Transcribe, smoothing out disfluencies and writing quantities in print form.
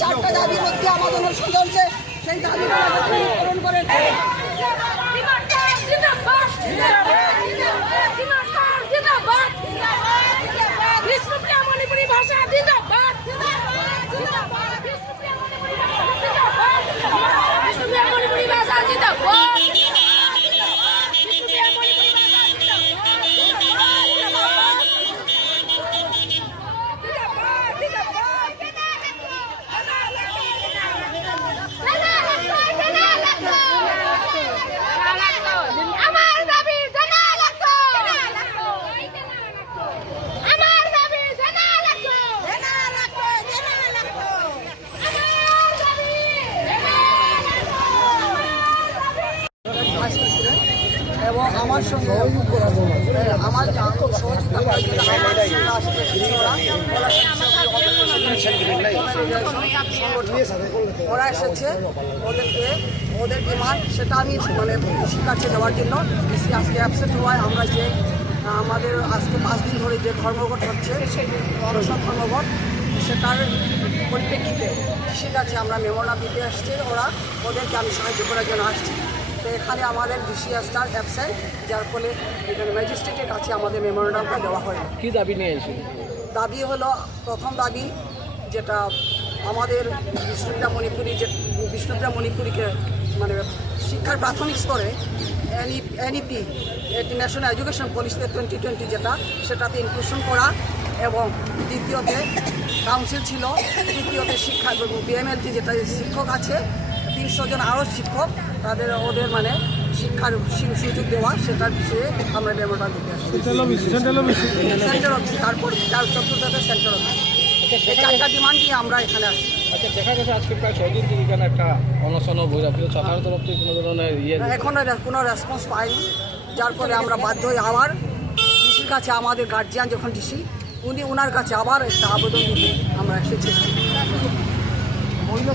চারটা দাবির মধ্যে আমাদের চলছে সেই দাবিগুলো পূরণ করেন। এবং আমার সঙ্গে আমার ওরা এসেছে, ওদের ডিমান্ড সেটা আমি মানে কৃষির কাছে দেওয়ার জন্য কৃষি আজকে অ্যাবসেন্ট হওয়ায় আমরা যে আমাদের আজকে 5 দিন ধরে যে ধর্মঘট হচ্ছে সেই অনশন ধর্মঘট সেটার পরিপ্রেক্ষিতে কৃষির কাছে আমরা মেমোরান্ডাম দিতে আসছি। ওদেরকে আমি সাহায্য করার জন্য আসছি। তো এখানে আমাদের ডিসি স্টার অ্যাবসেন্ট, যার ফলে এখানে ম্যাজিস্ট্রেটের কাছে আমাদের মেমোরান্ডামটা দেওয়া হয়। কী দাবি নিয়ে এসেছে? দাবি হলো, প্রথম দাবি যেটা আমাদের বিষ্ণুপ্রিয়া মণিপুরীকে মানে শিক্ষার প্রাথমিক স্তরে এনইপি ন্যাশনাল এডুকেশন পলিসিতে 2020 যেটা সেটাতে ইনক্লুশন করা, এবং দ্বিতীয়তে কাউন্সিল ছিল, তৃতীয়তে শিক্ষা বিএমএলটি যেটা শিক্ষক আছে 300 জন আরও শিক্ষক ওদের মানে শিক্ষার সুযোগ দেওয়া, সেটার বিষয়ে আমরা মেমোরান্ডাম দিতে আসছি। সেন্ট্রাল অফিস, তারপর চতুর্থতে সেন্ট্রাল অফিস, এই 4টা ডিমান্ড নিয়ে আমরা এখানে আসছি। আচ্ছা, দেখা গেছে আজকে প্রায় 6 দিন থেকে এখানে একটা অনশনও বই রাখছিল, সরকারের তরফ থেকে কোনো ধরনের এখনও কোনো রেসপন্স পাইনি, যার ফলে আমরা বাধ্য হয়ে আবার ডিসির কাছে, আমাদের গার্জিয়ান যখন ডিসি ওনার কাছে আবার একটা আবেদন দিতে আমরা এসেছি। মহিলা